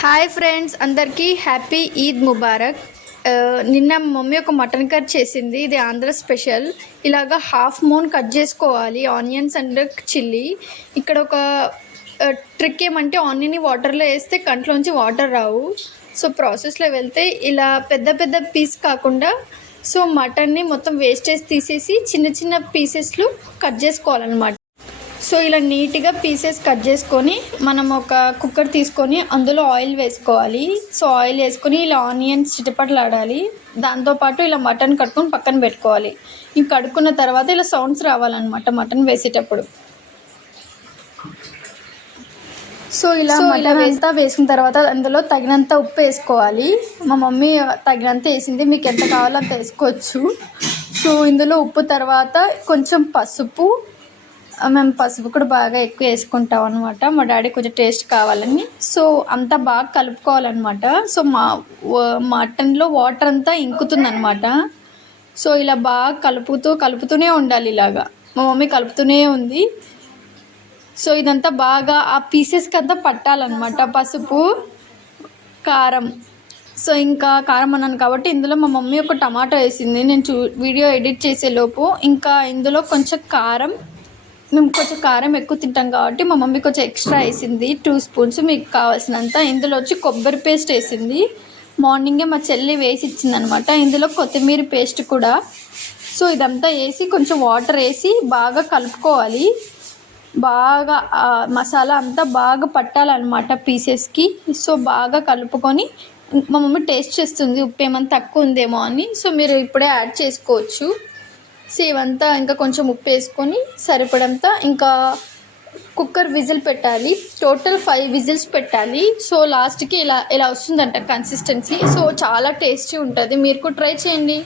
Hi friends, అందరికీ happy Eid Mubarak. నిన్న mummy ఒక మటన్ కట్ చేసింది. ఇది ఆంధ్ర స్పెషల్. ఇలాగా హాఫ్ మూన్ కట్ చేసుకోవాలి, ఆనియన్స్ అండ్ చిల్లీ. ఇక్కడ ఒక ట్రిక్ ఏమంటే ఆనియన్ని వాటర్లో వేస్తే కంట్లోంచి వాటర్ రావు. సో ప్రాసెస్లో వెళ్తే ఇలా పెద్ద పెద్ద పీస్ కాకుండా సో మటన్ని మొత్తం వేస్టేజ్ తీసేసి చిన్న చిన్న పీసెస్లు కట్ చేసుకోవాలన్నమాట. సో ఇలా నీట్గా పీసెస్ కట్ చేసుకొని మనం ఒక కుక్కర్ తీసుకొని అందులో ఆయిల్ వేసుకోవాలి. సో ఆయిల్ వేసుకొని ఇలా ఆనియన్స్ చిటపటలాడాలి. దాంతోపాటు ఇలా మటన్ కట్టుకొని పక్కన పెట్టుకోవాలి. ఇంక కడుక్కున్న తర్వాత ఇలా సౌండ్స్ రావాలన్నమాట మటన్ వేసేటప్పుడు. సో ఇలా మటన్ అంతా వేసుకున్న తర్వాత అందులో తగినంత ఉప్పు వేసుకోవాలి. మా మమ్మీ తగినంత వేసింది, మీకు ఎంత కావాలో అంత వేసుకోవచ్చు. సో ఇందులో ఉప్పు తర్వాత కొంచెం పసుపు, మేము పసుపు కూడా బాగా ఎక్కువ వేసుకుంటాం అనమాట. మా డాడీ కొంచెం టేస్ట్ కావాలని. సో అంతా బాగా కలుపుకోవాలన్నమాట. సో మటన్లో వాటర్ అంతా ఇంకుతుందన్నమాట. సో ఇలా బాగా కలుపుతూనే ఉండాలి. ఇలాగా మా మమ్మీ కలుపుతూనే ఉంది. సో ఇదంతా బాగా ఆ పీసెస్కి అంతా పట్టాలన్నమాట పసుపు, కారం. సో ఇంకా కారం అన్నాను కాబట్టి ఇందులో మా మమ్మీ ఒక టమాటో వేసింది. నేను వీడియో ఎడిట్ చేసేలోపు ఇంకా ఇందులో కొంచెం కారం, మేము కొంచెం కారం ఎక్కువ తింటాం కాబట్టి మా మమ్మీ కొంచెం ఎక్స్ట్రా వేసింది, 2 స్పూన్స్ మీకు కావాల్సినంత. ఇందులో వచ్చి కొబ్బరి పేస్ట్ వేసింది. మార్నింగే మా చెల్లి వేసి ఇచ్చిందనమాట. ఇందులో కొత్తిమీర పేస్ట్ కూడా. సో ఇదంతా వేసి కొంచెం వాటర్ వేసి బాగా కలుపుకోవాలి. బాగా మసాలా అంతా బాగా పట్టాలన్నమాట పీసెస్కి. సో బాగా కలుపుకొని మా మమ్మీ టేస్ట్ చేస్తుంది ఉప్పు ఏమైనా తక్కువ ఉందేమో అని. సో మీరు ఇప్పుడే యాడ్ చేసుకోవచ్చు. సో ఇవంతా ఇంకా కొంచెం ఉప్పు వేసుకొని సరిపడంతా ఇంకా కుక్కర్ విజిల్ పెట్టాలి. టోటల్ 5 విజిల్స్ పెట్టాలి. సో లాస్ట్కి ఇలా వస్తుందంట కన్సిస్టెన్సీ. సో చాలా టేస్టీ ఉంటుంది, మీరు కూడా ట్రై చేయండి.